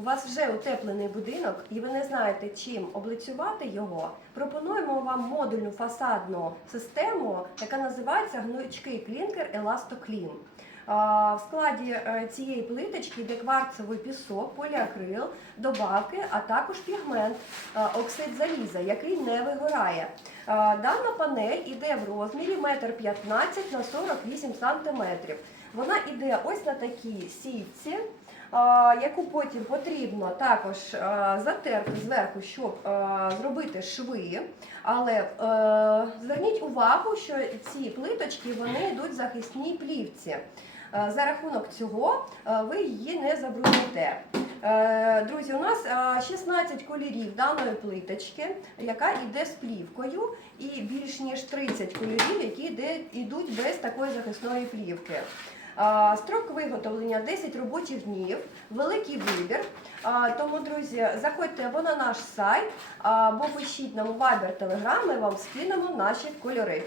у вас вже утеплений будинок і ви не знаєте, чим облицювати його, пропонуємо вам модульну фасадну систему, яка називається гнучкий клінкер Еластоклін. В складі е, цієї плиточки йде кварцевий пісок, поліакрил, добавки, а також пігмент, е, оксид заліза, який не вигорає. Дана панель іде в розмірі 1,15 на 48 см. Вона іде ось на такій сітці, яку потім потрібно також затерти зверху, щоб зробити шви. Але е, зверніть увагу, що ці плиточки вони йдуть в захисній плівці. Е, За рахунок цього е, ви її не забрудните. Е, Друзі, у нас е, 16 кольорів даної плиточки, яка йде з плівкою, і більш ніж 30 кольорів, які йдуть без такої захисної плівки. Строк виготовлення 10 робочих днів, великий вибір. Тому, друзі, заходьте або на наш сайт, або пишіть нам у Viber ми вам скинемо наші кольори.